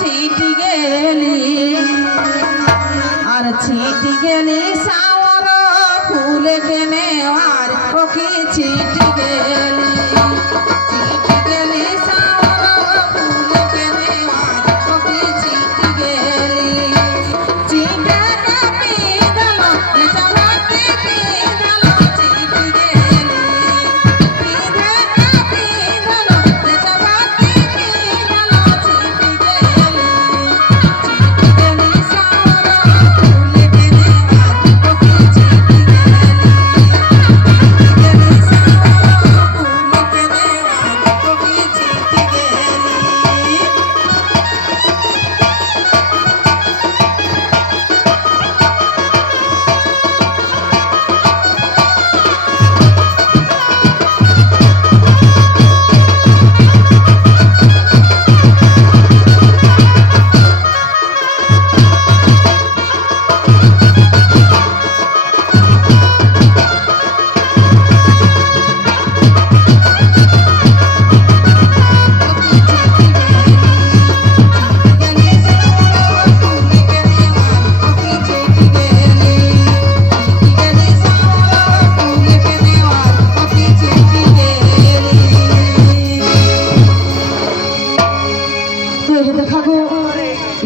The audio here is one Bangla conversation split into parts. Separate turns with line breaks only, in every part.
ছিটি গেলি। আর ছিটি গেলি সাওয়ার ফুল কেনে আর ওকে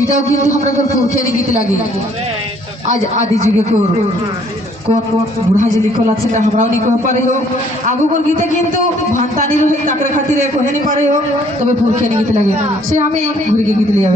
এটাও কিন্তু আমরা পুরখেনি গীত লাগে। আজ আদি যুগে কোর কোন কোন বুড়া যে লিখল আছে সেটা আমরাও নি পারে হো আগু কোন গীতে কিন্তু ভান্তানি রহে তাকরে খাতিরে কহে পারে হো তবে পুরখেনি গীত লাগে। সে আমি ঘুরিকে গীত লিয়া